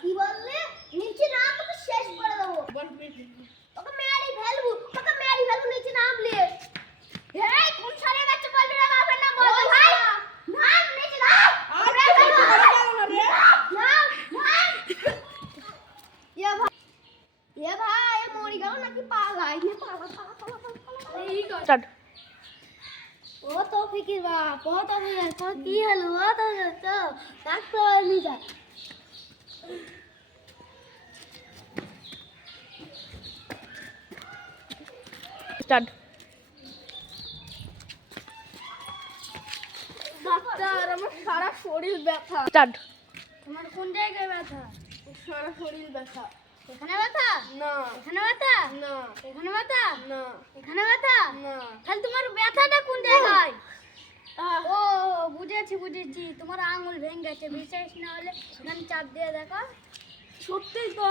কি বললে? নিচে না তোকে শেষ করে দেবো। তোকে মেরে ফেলবো, তোকে মেরে ফেলবো নিচে নামলে। এই কোন সালে বাচ্চা বলবি না বাপের নাম বল ভাই। নাম নিচে নাম। আরে নাম এ ভাই এ মরে গেল নাকি পালাই নে পালা এই কর স্টার্ট। ও তো ফিকির বাপ ও তো ফিকির তো কি হলো ও তো ডাক্তার নি যা স্টার্ট। ডাক্তার আমার সারা শরীর ব্যথা। স্টার্ট। তোমার কোন জায়গায় ব্যথা? সারা শরীর ব্যথা। এখানে ব্যথা? না এখানে ব্যথা? না এখানে ব্যথা? না এখানে ব্যথা? না। তাহলে তোমার ব্যথাটা কোন জায়গায়? ও বুঝেছি তোমার আঙুল ভেঙে গেছে, বিশ্বাস না হলে এখানে চাপ দিয়ে দেখো। সত্যি তো।